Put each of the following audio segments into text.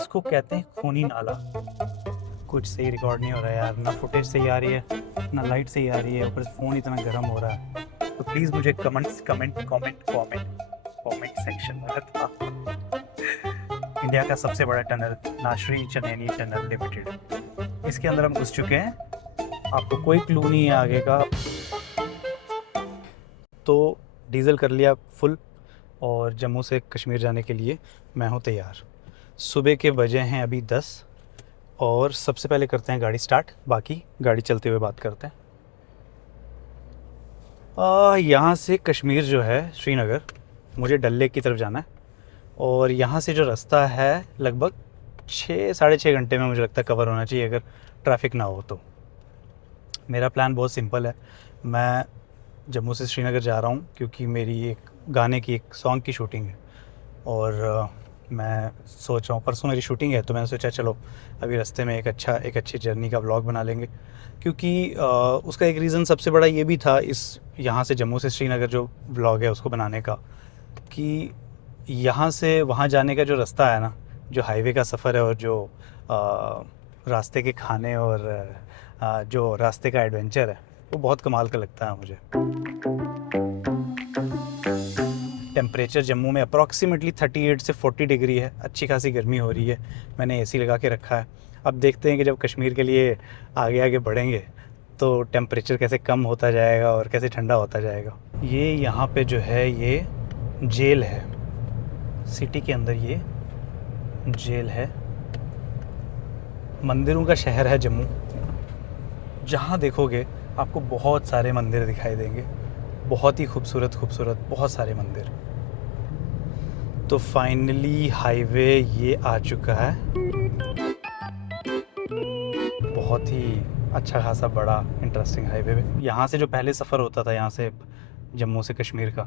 इसको कहते हैं खूनी नाला। कुछ सही रिकॉर्ड नहीं हो रहा है यार, ना फुटेज सही आ रही है, ना लाइट सही आ रही है, ऊपर से फ़ोन इतना गर्म हो रहा है। तो प्लीज़ मुझे comment comment comment comment comment section में बता। इंडिया का सबसे बड़ा tunnel Nashri Chenani tunnel limited, इसके अंदर हम घुस चुके हैं। आपको कोई क्लू नहीं है आगे का। तो डीजल कर लिया फुल और जम्मू से कश्मीर जाने के लिए मैं हूँ तैयार। सुबह के बजे हैं अभी 10 और सबसे पहले करते हैं गाड़ी स्टार्ट, बाकी गाड़ी चलते हुए बात करते हैं। यहाँ से कश्मीर जो है श्रीनगर, मुझे डल लेक की तरफ जाना है और यहाँ से जो रास्ता है लगभग 6 साढ़े 6 घंटे में मुझे लगता है कवर होना चाहिए, अगर ट्रैफिक ना हो तो। मेरा प्लान बहुत सिंपल है। मैं जम्मू से श्रीनगर जा रहा हूँ क्योंकि मेरी एक गाने की, एक सॉन्ग की शूटिंग है और मैं सोच रहा हूँ, परसों मेरी शूटिंग है तो मैंने सोचा चलो अभी रास्ते में एक अच्छी जर्नी का व्लॉग बना लेंगे। क्योंकि उसका एक रीज़न सबसे बड़ा ये भी था, इस यहाँ से जम्मू से श्रीनगर जो व्लॉग है उसको बनाने का, कि यहाँ से वहाँ जाने का जो रास्ता है ना, जो हाईवे का सफ़र है और जो रास्ते के खाने और जो रास्ते का एडवेंचर है वो बहुत कमाल का लगता है मुझे। टेम्परेचर जम्मू में अप्रॉक्सीमेटली 38 से 40 डिग्री है, अच्छी खासी गर्मी हो रही है। मैंने एसी लगा के रखा है। अब देखते हैं कि जब कश्मीर के लिए आगे आगे बढ़ेंगे तो टेम्परेचर कैसे कम होता जाएगा और कैसे ठंडा होता जाएगा। ये यहाँ पे जो है ये जेल है, सिटी के अंदर ये जेल है। मंदिरों का शहर है जम्मू, जहाँ देखोगे आपको बहुत सारे मंदिर दिखाई देंगे, बहुत ही खूबसूरत खूबसूरत बहुत सारे मंदिर। तो फाइनली हाईवे ये आ चुका है, बहुत ही अच्छा खासा बड़ा इंटरेस्टिंग हाईवे। यहाँ से जो पहले सफ़र होता था यहाँ से जम्मू से कश्मीर का,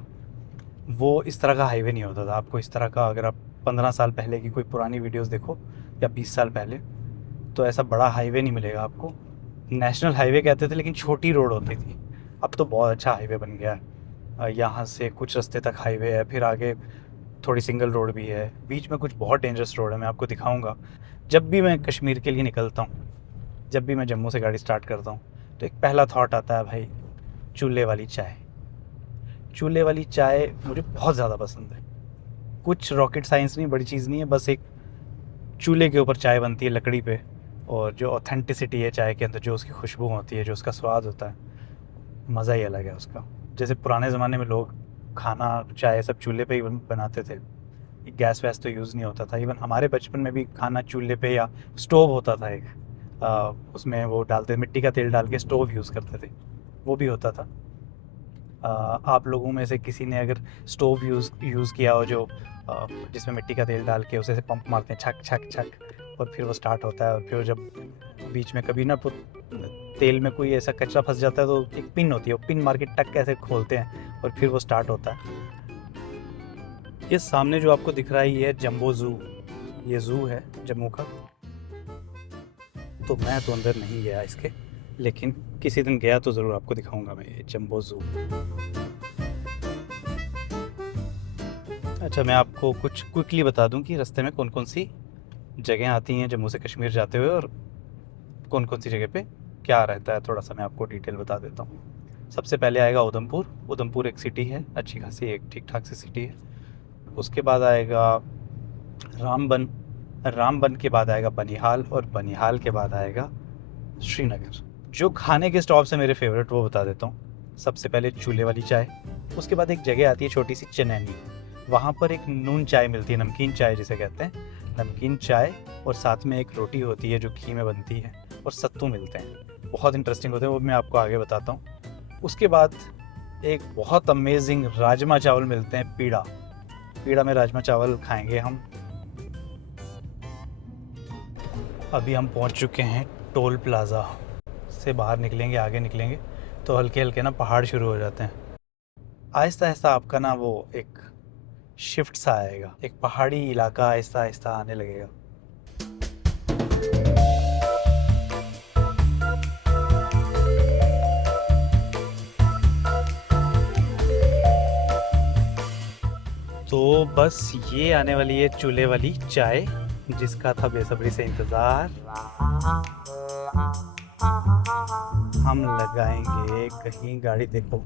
वो इस तरह का हाईवे नहीं होता था। आपको इस तरह का, अगर आप 15 साल पहले की कोई पुरानी वीडियोस देखो या 20 साल पहले, तो ऐसा बड़ा हाईवे नहीं मिलेगा आपको। नेशनल हाईवे कहते थे लेकिन छोटी रोड होती थी, अब तो बहुत अच्छा हाईवे बन गया है। यहाँ से कुछ रास्ते तक हाईवे है, फिर आगे थोड़ी सिंगल रोड भी है, बीच में कुछ बहुत डेंजरस रोड है, मैं आपको दिखाऊंगा। जब भी मैं कश्मीर के लिए निकलता हूँ, जब भी मैं जम्मू से गाड़ी स्टार्ट करता हूँ, तो एक पहला थॉट आता है भाई, चूल्हे वाली चाय। चूल्हे वाली चाय मुझे बहुत ज़्यादा पसंद है। कुछ रॉकेट साइंस नहीं, बड़ी चीज़ नहीं है, बस एक चूल्हे के ऊपर चाय बनती है लकड़ी पे, और जो ऑथेंटिसिटी है चाय के अंदर, जो उसकी खुशबू होती है, जो उसका स्वाद होता है, मज़ा ही अलग है उसका। जैसे पुराने ज़माने में लोग खाना चाय सब चूल्हे पे ही बनाते थे, गैस वैस तो यूज़ नहीं होता था। इवन हमारे बचपन में भी खाना चूल्हे पे या स्टोव होता था एक, उसमें वो डालते, मिट्टी का तेल डाल के स्टोव यूज़ करते थे, वो भी होता था। आप लोगों में से किसी ने अगर स्टोव यूज़ किया हो, जो जिसमें मिट्टी का तेल डाल के उसे से पंप मारते हैं छक छक छक, और फिर वो स्टार्ट होता है, और फिर जब बीच में कभी ना तेल में कोई ऐसा कचरा फंस जाता है तो एक पिन होती है, वो पिन मार के टक कैसे खोलते हैं और फिर वो स्टार्ट होता है। ये सामने जो आपको दिख रहा है ये है जम्बो ज़ू, ये ज़ू है जम्मू का। तो मैं तो अंदर नहीं गया इसके, लेकिन किसी दिन गया तो ज़रूर आपको दिखाऊंगा मैं ये जम्बो ज़ू। अच्छा, मैं आपको कुछ क्विकली बता दूं कि रास्ते में कौन कौन सी जगह आती हैं जम्मू से कश्मीर जाते हुए, और कौन कौन सी जगह पे क्या रहता है, थोड़ा सा मैं आपको डिटेल बता देता हूँ। सबसे पहले आएगा उधमपुर। उधमपुर एक सिटी है, अच्छी खासी एक ठीक ठाक सी सिटी है। उसके बाद आएगा रामबन। रामबन के बाद आएगा बनिहाल, और बनिहाल के बाद आएगा श्रीनगर। जो खाने के स्टॉप से मेरे फेवरेट वो बता देता हूँ। सबसे पहले चूल्हे वाली चाय, उसके बाद एक जगह आती है छोटी सी चनैनी, वहाँ पर एक नून चाय मिलती है, नमकीन चाय जिसे कहते हैं, नमकीन चाय, और साथ में एक रोटी होती है जो घी में बनती है, और सत्तू मिलते हैं, बहुत इंटरेस्टिंग होते हैं, वो मैं आपको आगे बताता हूँ। उसके बाद एक बहुत अमेजिंग राजमा चावल मिलते हैं, पीड़ा। पीड़ा में राजमा चावल खाएंगे हम। अभी हम पहुँच चुके हैं टोल प्लाज़ा से, बाहर निकलेंगे, आगे निकलेंगे तो हल्के हल्के ना पहाड़ शुरू हो जाते हैं। आहिस्ता आहिस्ता आपका ना वो एक शिफ्ट सा आएगा, एक पहाड़ी इलाका आहिस्ता आहिस्ता आने लगेगा। तो बस ये आने वाली है चूल्हे वाली चाय, जिसका था बेसब्री से इंतज़ार, हम लगाएंगे कहीं गाड़ी। देखो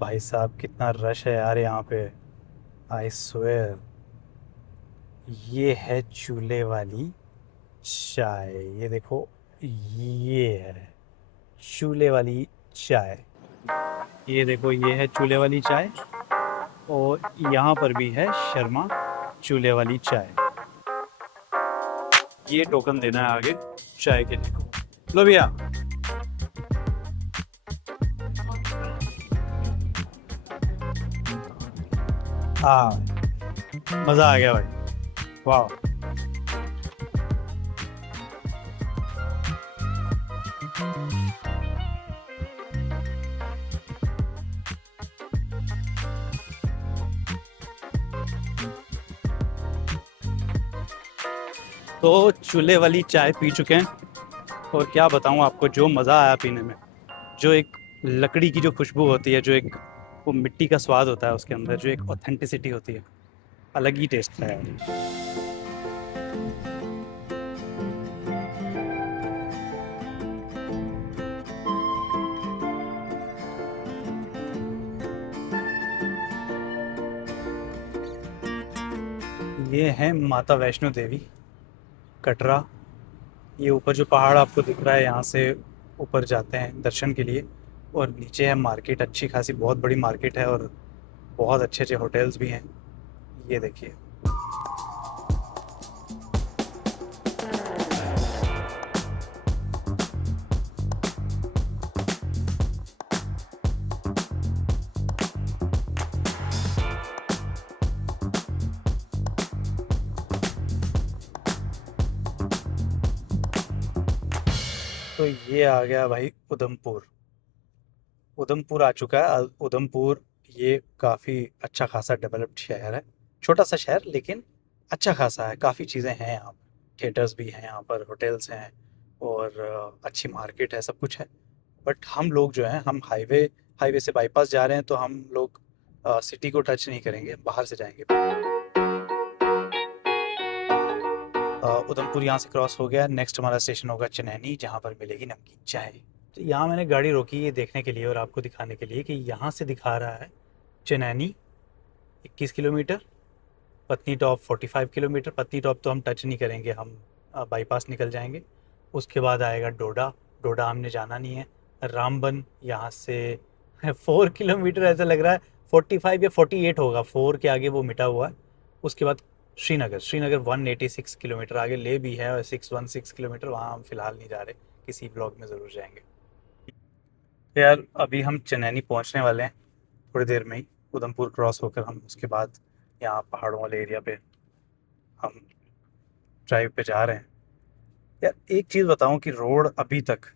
भाई साहब कितना रश है यार यहाँ पे, आई स्वेयर। ये है चूल्हे वाली चाय, ये देखो, ये है चूल्हे वाली चाय। ये देखो, ये है चूल्हे वाली चाय, और यहाँ पर भी है शर्मा चूल्हे वाली चाय। ये टोकन देना है आगे चाय के लिए। लो भैया। हाँ, मज़ा आ गया भाई, वाह। तो चूल्हे वाली चाय पी चुके हैं, और क्या बताऊँ आपको, जो मज़ा आया पीने में। जो एक लकड़ी की जो खुशबू होती है, जो एक वो मिट्टी का स्वाद होता है उसके अंदर, जो एक ऑथेंटिसिटी होती है, अलग ही टेस्ट है यार। ये है माता वैष्णो देवी, कटरा। ये ऊपर जो पहाड़ आपको दिख रहा है, यहाँ से ऊपर जाते हैं दर्शन के लिए, और नीचे है मार्केट, अच्छी खासी बहुत बड़ी मार्केट है, और बहुत अच्छे अच्छे होटल्स भी हैं। ये देखिए। तो ये आ गया भाई उधमपुर। उधमपुर आ चुका है। उधमपुर ये काफ़ी अच्छा खासा डेवलप्ड शहर है। छोटा सा शहर, लेकिन अच्छा खासा है, काफ़ी चीज़ें हैं यहाँ पर। थिएटर्स भी हैं यहाँ पर, होटल्स हैं, और अच्छी मार्केट है, सब कुछ है। बट हम लोग जो हैं, हम हाईवे से बाईपास जा रहे हैं, तो हम लोग सिटी को टच नहीं करेंगे, बाहर से जाएंगे। उधमपुर यहाँ से क्रॉस हो गया। नेक्स्ट हमारा स्टेशन होगा चनैनी, जहाँ पर मिलेगी नमकीन चाय। तो यहाँ मैंने गाड़ी रोकी ये देखने के लिए और आपको दिखाने के लिए कि यहाँ से दिखा रहा है चनैनी 21 किलोमीटर, पत्नी टॉप 45 किलोमीटर। पत्नी टॉप तो हम टच नहीं करेंगे, हम बाईपास निकल जाएंगे। उसके बाद आएगा डोडा। डोडा हमने जाना नहीं है। रामबन यहाँ से 4 किलोमीटर ऐसा लग रहा है, 45 या 48 होगा, 4 के आगे वो मिटा हुआ है। उसके बाद श्रीनगर 186 किलोमीटर आगे ले भी है, और 616 किलोमीटर, वहाँ हम फ़िलहाल नहीं जा रहे, किसी ब्लॉग में ज़रूर जाएंगे। तो यार अभी हम चनैनी पहुँचने वाले हैं थोड़ी देर में ही। उधमपुर क्रॉस होकर हम उसके बाद यहाँ पहाड़ों वाले एरिया पे हम ड्राइव पे जा रहे हैं। यार एक चीज़ बताऊँ कि रोड अभी तक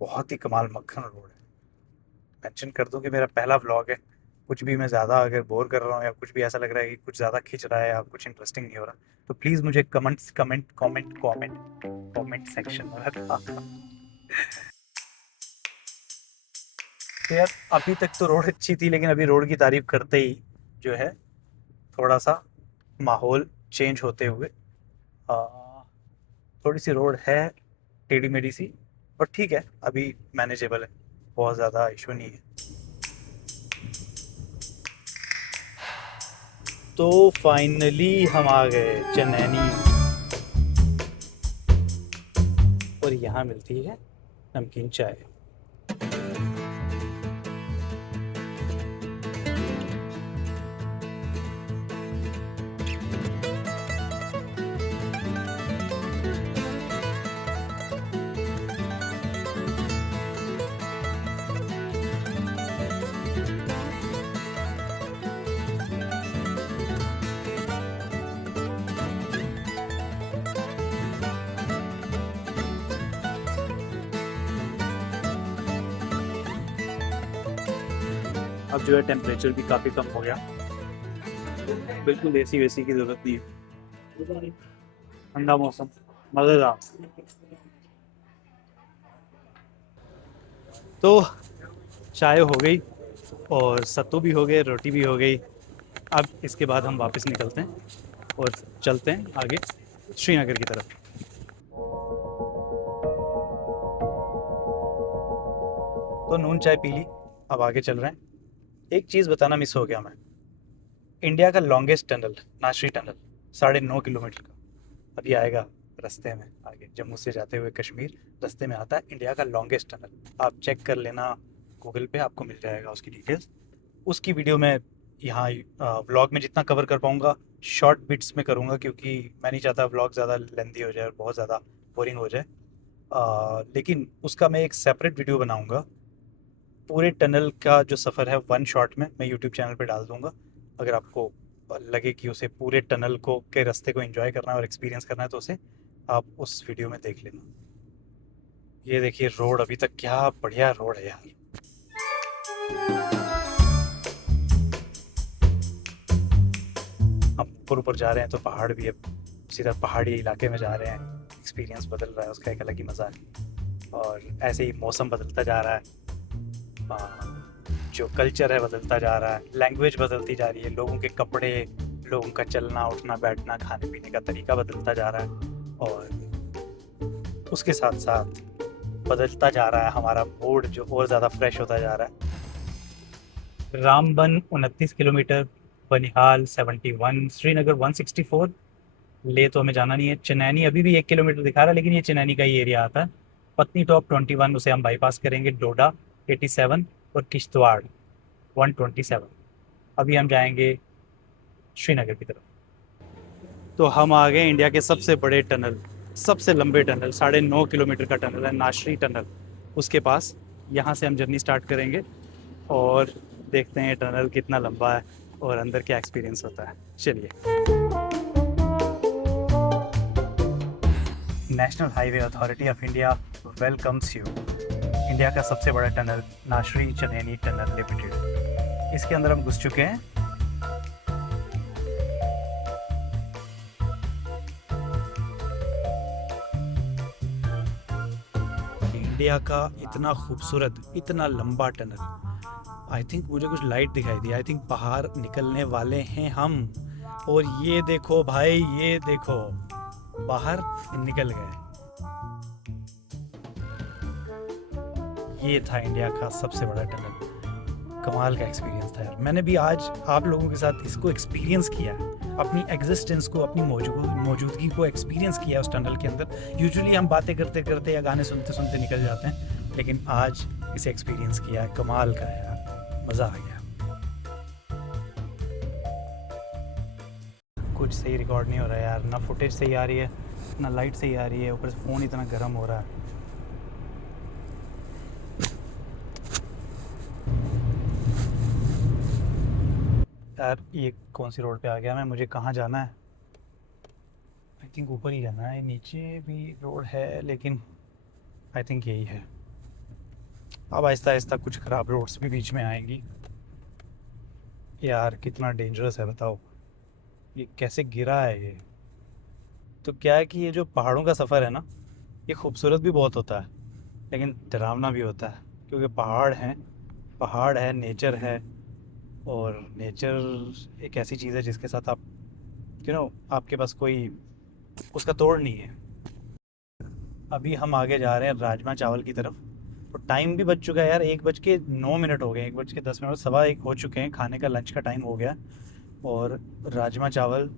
बहुत ही कमाल मक्खन रोड है। मेंशन कर दूं कि मेरा पहला व्लॉग है। कुछ भी मैं ज़्यादा अगर बोर कर रहा हूँ, या कुछ भी ऐसा लग रहा है कि कुछ ज़्यादा खिंच रहा है या कुछ इंटरेस्टिंग नहीं हो रहा, तो प्लीज़ मुझे कमेंट सेक्शन में बता। तो यार अभी तक तो रोड अच्छी थी, लेकिन अभी रोड की तारीफ करते ही जो है, थोड़ा सा माहौल चेंज होते हुए आ, थोड़ी सी रोड है टेढ़ी मेढ़ी सी, बट ठीक है, अभी मैनेजेबल है, बहुत ज़्यादा इशू नहीं है। तो फाइनली हम आ गए चनैनी, और यहाँ मिलती है नमकीन चाय। अब जो है टेम्परेचर भी काफ़ी कम हो गया, बिल्कुल एसी वेसी की ज़रूरत नहीं है, ठंडा मौसम, मज़ेदार। तो चाय हो गई, और सत्तू भी हो गए, रोटी भी हो गई। अब इसके बाद हम वापस निकलते हैं और चलते हैं आगे श्रीनगर की तरफ। तो नून चाय पी ली, अब आगे चल रहे हैं। एक चीज़ बताना मिस हो गया मैं, इंडिया का longest tunnel, Nashri tunnel, 9.5 kilometre का, अभी आएगा रास्ते में आगे, जम्मू से जाते हुए कश्मीर रास्ते में आता है इंडिया का लॉन्गेस्ट टनल। आप चेक कर लेना गूगल पे, आपको मिल जाएगा उसकी डिटेल्स। उसकी वीडियो मैं यहाँ व्लॉग में जितना कवर कर पाऊँगा शॉर्ट बिट्स में करूँगा, क्योंकि मैं नहीं चाहता व्लॉग ज़्यादा लेंदी हो जाए और बहुत ज़्यादा बोरिंग हो जाए। लेकिन उसका मैं एक सेपरेट वीडियो बनाऊँगा, पूरे टनल का जो सफ़र है वन शॉट में मैं यूट्यूब चैनल पे डाल दूँगा। अगर आपको लगे कि उसे पूरे टनल को के रास्ते को एंजॉय करना है और एक्सपीरियंस करना है तो उसे आप उस वीडियो में देख लेना। ये देखिए रोड, अभी तक क्या बढ़िया रोड है यार। हम ऊपर ऊपर जा रहे हैं तो पहाड़ भी है, सीधा पहाड़ी इलाके में जा रहे हैं, एक्सपीरियंस बदल रहा है, उसका एक अलग ही मज़ा है। और ऐसे ही मौसम बदलता जा रहा है, जो कल्चर है बदलता जा रहा है, लैंग्वेज बदलती जा रही है, लोगों के कपड़े, लोगों का चलना उठना बैठना खाने पीने का तरीका बदलता जा रहा है। और उसके साथ साथ बदलता जा रहा है हमारा मूड, जो और ज़्यादा फ्रेश होता जा रहा है। रामबन 29 किलोमीटर, बनिहाल 71, श्रीनगर 164। ले तो हमें जाना नहीं है। चनैनी अभी भी 1 किलोमीटर दिखा रहा है, लेकिन ये चनैनी का ही एरिया आता है। पत्नी टॉप 21, उसे हम बाईपास करेंगे। डोडा 87 और किश्तवाड़ 127। अभी हम जाएंगे श्रीनगर की तरफ। तो हम आ गए इंडिया के सबसे बड़े टनल, सबसे लंबे टनल, 9.5 किलोमीटर का टनल है नाशरी टनल, उसके पास। यहाँ से हम जर्नी स्टार्ट करेंगे और देखते हैं टनल कितना लंबा है और अंदर क्या एक्सपीरियंस होता है। चलिए। National highway authority of India welcomes you. India का सबसे बड़ा tunnel Nashri Chenani tunnel limited, इसके अंदर हम घुस चुके हैं। इंडिया का इतना खूबसूरत, इतना लंबा टनल। आई थिंक मुझे कुछ लाइट दिखाई दी, आई थिंक बाहर निकलने वाले हैं हम। और ये देखो भाई, ये देखो, बाहर निकल गए। ये था इंडिया का सबसे बड़ा टनल। कमाल का एक्सपीरियंस था यार। मैंने भी आज आप लोगों के साथ इसको एक्सपीरियंस किया है, अपनी एग्जिस्टेंस को, अपनी मौजूदगी को एक्सपीरियंस किया उस टनल के अंदर। यूजुअली हम बातें करते करते या गाने सुनते सुनते निकल जाते हैं, लेकिन आज इसे एक्सपीरियंस किया है। कमाल का है यार, मज़ा आ गया। कुछ सही रिकॉर्ड नहीं हो रहा है यार, ना फुटेज सही आ रही है, ना लाइट सही आ रही है, ऊपर से फ़ोन इतना गर्म हो रहा है। यार ये कौन सी रोड पे आ गया मैं, मुझे कहाँ जाना है? आई थिंक ऊपर ही जाना है, नीचे भी रोड है लेकिन आई थिंक यही है। अब आहिस्ता आहिस्ता कुछ ख़राब रोड्स भी बीच में आएंगी। यार कितना डेंजरस है बताओ, ये कैसे गिरा है ये। तो क्या है कि ये जो पहाड़ों का सफ़र है ना, ये खूबसूरत भी बहुत होता है लेकिन डरावना भी होता है, क्योंकि पहाड़ हैं, पहाड़ है, नेचर है। और नेचर एक ऐसी चीज़ है जिसके साथ आप आपके पास कोई उसका तोड़ नहीं है। अभी हम आगे जा रहे हैं राजमा चावल की तरफ। और टाइम भी बच चुका है यार, 1:09 हो गए, 1:10, 1:15 हो चुके हैं, खाने का लंच का टाइम हो गया। और राजमा चावल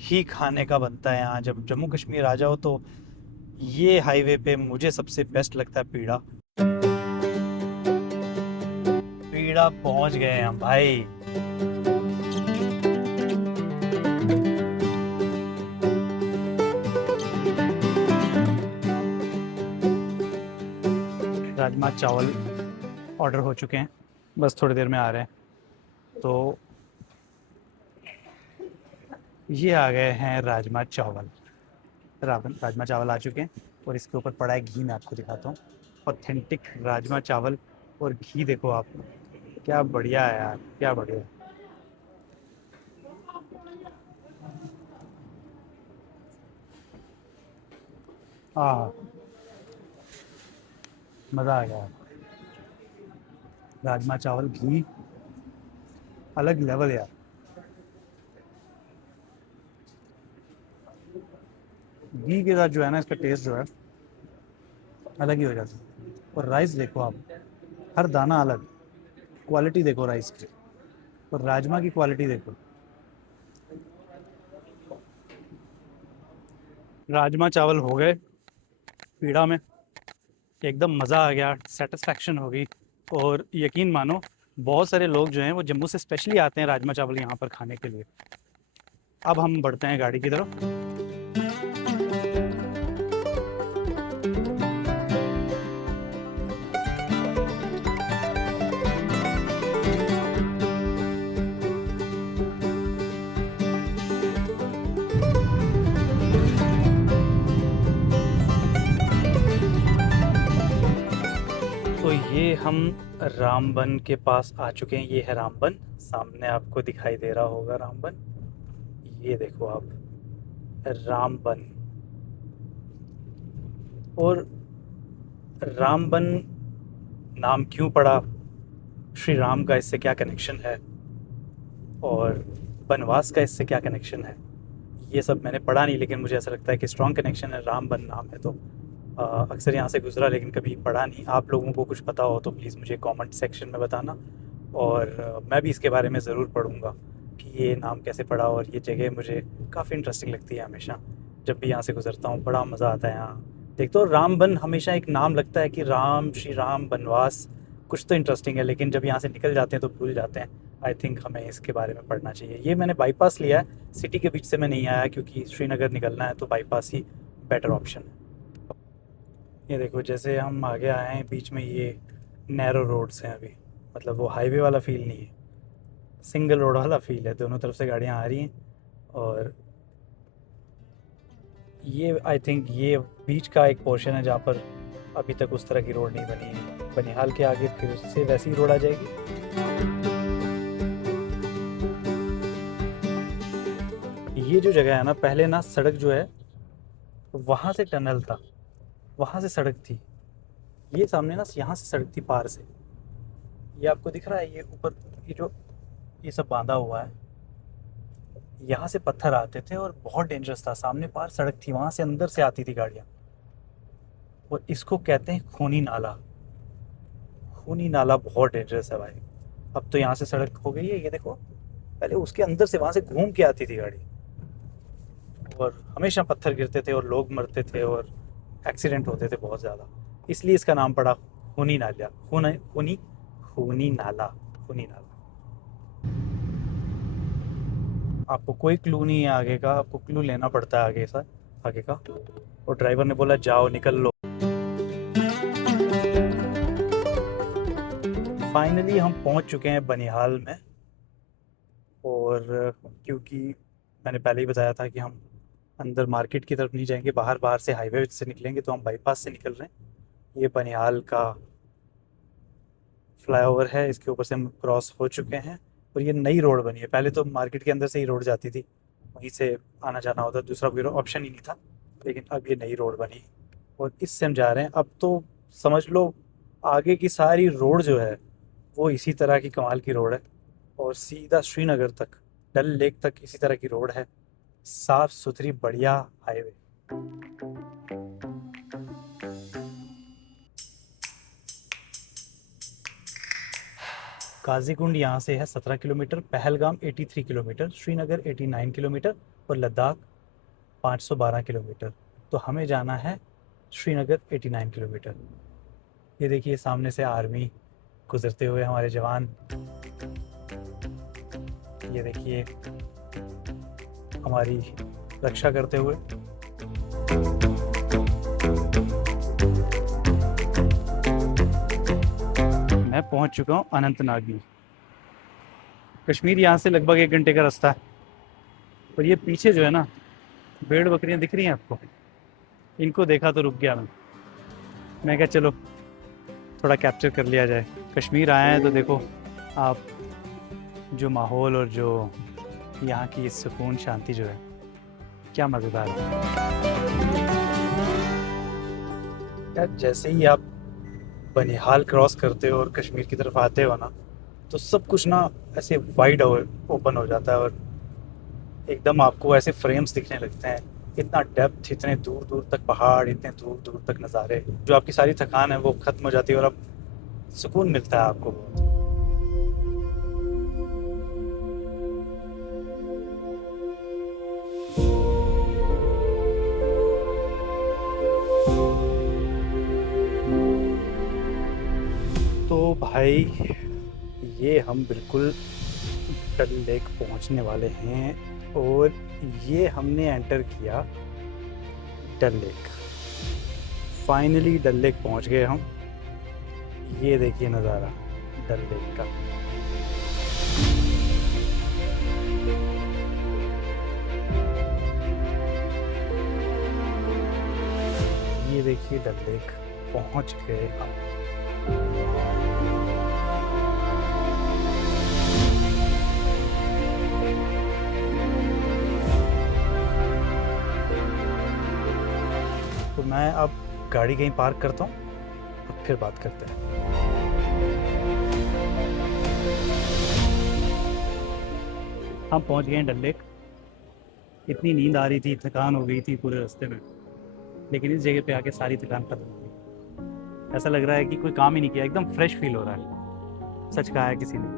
ही खाने का बनता है यहाँ। जब जम्मू कश्मीर आ जाओ तो ये हाईवे पे मुझे सबसे बेस्ट लगता है पीड़ा। पीड़ा पहुँच गए हैं हम भाई। राजमा चावल ऑर्डर हो चुके हैं, बस थोड़ी देर में आ रहे हैं। तो ये आ गए हैं राजमा चावल। राजमा चावल आ चुके हैं और इसके ऊपर पड़ा है घी। मैं आपको दिखाता हूँ, ऑथेंटिक राजमा चावल और घी। देखो आप, क्या बढ़िया है यार, क्या बढ़िया। हाँ, मज़ा आ गया। राजमा चावल घी अलग लेवल यार। घी के साथ जो है ना, इसका टेस्ट जो है अलग ही हो जाता है। और राइस देखो आप, हर दाना अलग, क्वालिटी देखो राइस की, और राजमा की क्वालिटी देखो। राजमा चावल हो गए पीड़ा में, एकदम मज़ा आ गया, सेटिस्फैक्शन हो गई। और यकीन मानो, बहुत सारे लोग जो हैं वो जम्मू से स्पेशली आते हैं राजमा चावल यहाँ पर खाने के लिए। अब हम बढ़ते हैं गाड़ी की तरफ। तो ये हम रामबन के पास आ चुके हैं। ये है रामबन, सामने आपको दिखाई दे रहा होगा रामबन। ये देखो आप, रामबन। और रामबन नाम क्यों पड़ा, श्री राम का इससे क्या कनेक्शन है, और बनवास का इससे क्या कनेक्शन है, ये सब मैंने पढ़ा नहीं, लेकिन मुझे ऐसा लगता है कि स्ट्रॉन्ग कनेक्शन है। रामबन नाम है तो अक्सर यहाँ से गुजरा, लेकिन कभी पढ़ा नहीं। आप लोगों को कुछ पता हो तो प्लीज़ मुझे कमेंट सेक्शन में बताना, और मैं भी इसके बारे में ज़रूर पढ़ूँगा कि ये नाम कैसे पड़ा। और ये जगह मुझे काफ़ी इंटरेस्टिंग लगती है हमेशा, जब भी यहाँ से गुजरता हूँ बड़ा मज़ा आता है यहाँ। देखते हो, रामबन हमेशा एक नाम लगता है कि राम, श्री राम, बनवास, कुछ तो इंटरेस्टिंग है, लेकिन जब यहाँ से निकल जाते हैं तो भूल जाते हैं। आई थिंक हमें इसके बारे में पढ़ना चाहिए। ये मैंने बाईपास लिया है, सिटी के बीच से मैं नहीं आया, क्योंकि श्रीनगर निकलना है तो बाईपास ही बेटर ऑप्शन है। ये देखो, जैसे हम आगे आए हैं बीच में, ये नैरो रोड्स हैं अभी, मतलब वो हाईवे वाला फील नहीं है, सिंगल रोड वाला फील है। दोनों तरफ से गाड़ियाँ आ रही हैं। और ये आई थिंक ये बीच का एक पोर्शन है जहाँ पर अभी तक उस तरह की रोड नहीं बनी है। बनिहाल के आगे फिर से वैसी रोड आ जाएगी। ये जो जगह है ना, पहले ना सड़क जो है वहाँ से टनल था, वहाँ से सड़क थी। ये सामने ना यहाँ से सड़क थी पार से। ये आपको दिख रहा है, ये ऊपर ये जो ये सब बांधा हुआ है, यहाँ से पत्थर आते थे और बहुत डेंजरस था। सामने पार सड़क थी, वहाँ से अंदर से आती थी गाड़ियाँ। और इसको कहते हैं खूनी नाला। खूनी नाला बहुत डेंजरस है भाई। अब तो यहाँ से सड़क हो गई है, ये देखो, पहले उसके अंदर से वहाँ से घूम के आती थी गाड़ी, और हमेशा पत्थर गिरते थे और लोग मरते थे और एक्सीडेंट होते थे बहुत ज़्यादा। इसलिए इसका नाम पड़ा खूनी नाला। खूनी खूनी नाला, खूनी नाला। आपको कोई क्लू नहीं है आगे का, आपको क्लू लेना पड़ता है आगे का। और ड्राइवर ने बोला जाओ निकल लो। फाइनली हम पहुंच चुके हैं बनिहाल में। और क्योंकि मैंने पहले ही बताया था कि हम अंदर मार्केट की तरफ नहीं जाएंगे, बाहर बाहर से हाईवे से निकलेंगे, तो हम बाईपास से निकल रहे हैं। ये बनिहाल का फ्लाईओवर है, इसके ऊपर से हम क्रॉस हो चुके हैं। और ये नई रोड बनी है, पहले तो मार्केट के अंदर से ही रोड जाती थी, वहीं से आना जाना होता, दूसरा कोई ऑप्शन ही नहीं था। लेकिन अब ये नई रोड बनी और इससे हम जा रहे हैं। अब तो समझ लो आगे की सारी रोड जो है वो इसी तरह की कमाल की रोड है, और सीधा श्रीनगर तक, डल लेक तक इसी तरह की रोड है, साफ सुथरी बढ़िया हाईवे। काजीकुंड यहाँ से है 17 kilometre, Pahalgam 83 kilometre, Srinagar 89 kilometre और लद्दाख 512 किलोमीटर। तो हमें जाना है श्रीनगर 89 किलोमीटर। ये देखिए सामने से आर्मी गुजरते हुए, हमारे जवान। ये देखिए हमारी रक्षा करते हुए। मैं पहुंच चुका हूं अनंतनाग में। कश्मीर यहाँ से लगभग 1 घंटे का रास्ता है। और ये पीछे जो है ना, भेड़ बकरियां दिख रही हैं आपको, इनको देखा तो रुक गया मैं क्या चलो थोड़ा कैप्चर कर लिया जाए। कश्मीर आए हैं तो देखो आप, जो माहौल और जो यहाँ की सुकून शांति जो है, क्या मज़ेदार है यार। जैसे ही आप बनिहाल क्रॉस करते हो और कश्मीर की तरफ आते हो ना, तो सब कुछ ना ऐसे वाइड ओपन हो जाता है, और एकदम आपको ऐसे फ्रेम्स दिखने लगते हैं। इतना डेप्थ, इतने दूर दूर तक पहाड़, इतने दूर दूर तक नज़ारे, जो आपकी सारी थकान है वो ख़त्म हो जाती है और अब सुकून मिलता है आपको बहुत। तो भाई ये हम बिल्कुल डल लेक पहुंचने वाले हैं और ये हमने एंटर किया डल लेक। फाइनली डल लेक पहुंच गए हम। ये देखिए नज़ारा डल लेक का। ये देखिए डल लेक पहुंच गए हम। तो मैं अब गाड़ी कहीं पार्क करता हूँ और फिर बात करते हैं। हम पहुँच गए हैं डल लेक। इतनी नींद आ रही थी, थकान हो गई थी पूरे रास्ते में, लेकिन इस जगह पे आके सारी थकान खत्म हो गई। ऐसा लग रहा है कि कोई काम ही नहीं किया, एकदम फ्रेश फील हो रहा है। सच कहा है किसी ने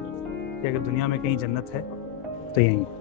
कि अगर दुनिया में कहीं जन्नत है तो यहीं है।